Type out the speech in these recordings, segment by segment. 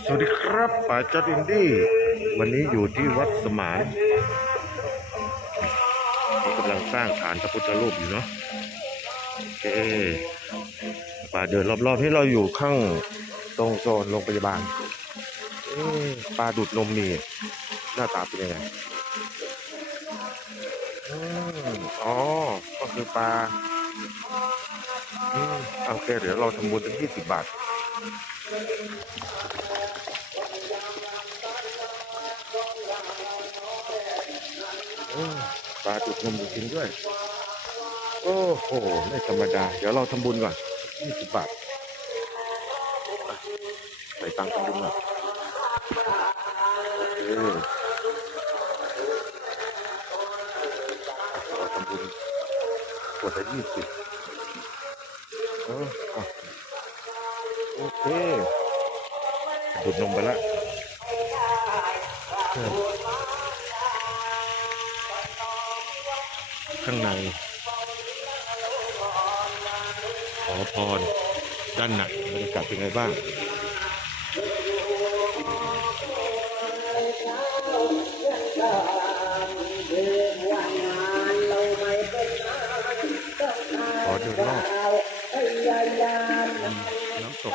สวัสดีครับป่าจัดอินดี้วันนี้อยู่ที่วัดสมานนี่กำลังสร้างฐานพระพุทธรูปอยู่เนาะโอเคป่าเดินรอบๆให้เราอยู่ข้างตรงโซนโรงพยาบาลปลาดูดนมนี่หน้าตาเป็นยังไงอ๋อ ก็คือปลาอืมโอเค เดี๋ยวเราทำบุญถึงยี่สิบบาท ปลาจุดนมจริงด้วย โอ้โห ไม่ธรรมดา เดี๋ยวเราทำบุญก่อนยี่สิบบาทใส่ตังค์ทำบุญก่อนโอเคเราทำบุญขวดละยี่สิบโอเคดูดนมไปละเออ ข้างใน ขอพร ด้านหนักบรรยากาศเป็นไงบ้างขอเดินรอบน้ำตก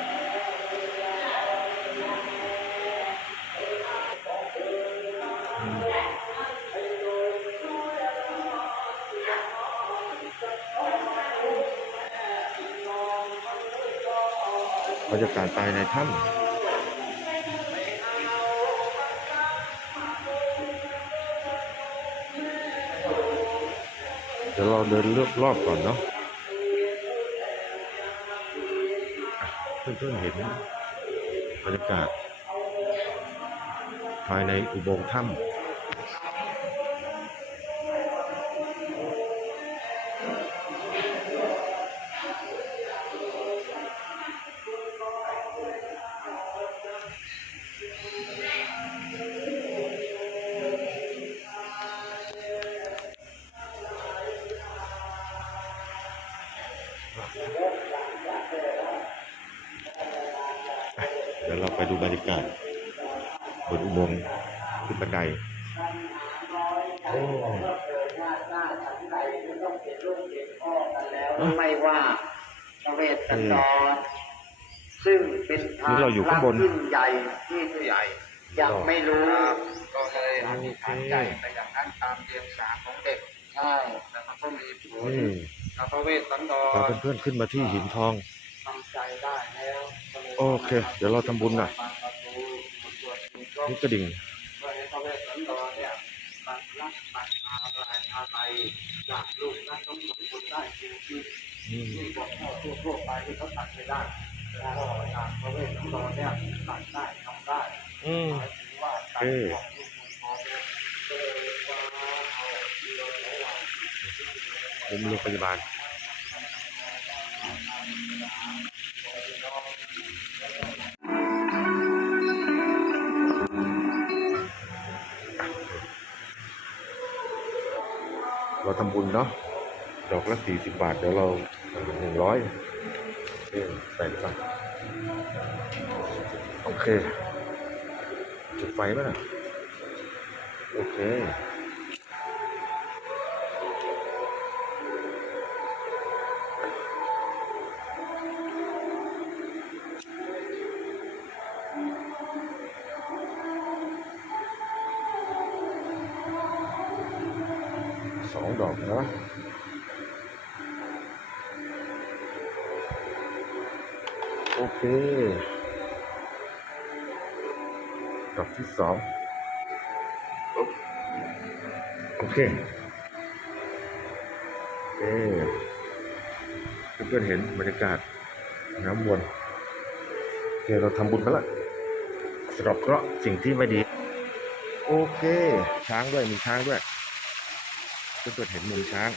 บรรยากาศภายในถ้ำเดี๋ยวเราเดินเลือกรอบก่อนเนาะเพื่อนๆเห็นบรรยากาศ ภายในอุโมงค์ถ้ำ เดี๋ยวเราไปดูบรรยากาศบนอุโมงค์ขึ้นบันไดโอ้ไม่ว่าประเวศสันดรซึ่งเป็นทางนี่เราอยู่ข้างบนลัดยิ่งใหญ่ที่ผู้ใหญ่ ยังไม่รู้ก็เลยอธิษฐานใจไปอย่างนั้นตามเดียงสาของเด็กใช่แล้วมันก็มีผ ลนี่แล้วพระเวสสันดพารเพื่อนๆขึ้นมาที่หินทอง ทำใจได้แล้วก็ลยโอเค เดี๋ยวเราทำบุญหน่อยบางประตูสวดมนต์ก็นี่กระดิ่งเพื่อให้พระเวสสันดรเนี่ยตัดรักตัดอะไรอะไรจากลูกนั้นต้องสมบูรณ์ได้จริงๆอืมที่บอกพ่อทั่วๆไปที่เขาตัดไม่ได้แล้วก็ทางพระเวสสันดรเนี่ยตัดได้ทำได้อืมหมายถึงว่าตัดเอ้ของลูกคนพอเนี่ยก็เลยว่าเอาที่เราใช้วางุมโรงพยาบาลเราทำบุญเนาะดอกละสี่สิบบาท เดี๋ยวเราหนึ่งร้อยเออใส่ไปโอเค จุดไฟไหมล่ะ โอเค สองดอกนะโอเคดอกที่สองโอเคเอเพื่อนๆเห็นบรรยากาศน้ำวนโอเคเราทำบุญไปละสำหรับเคราะห์สิ่งที่ไม่ดี โอเค ช้างด้วยมีช้างด้วย เพื่อนๆเห็นมุมช้าง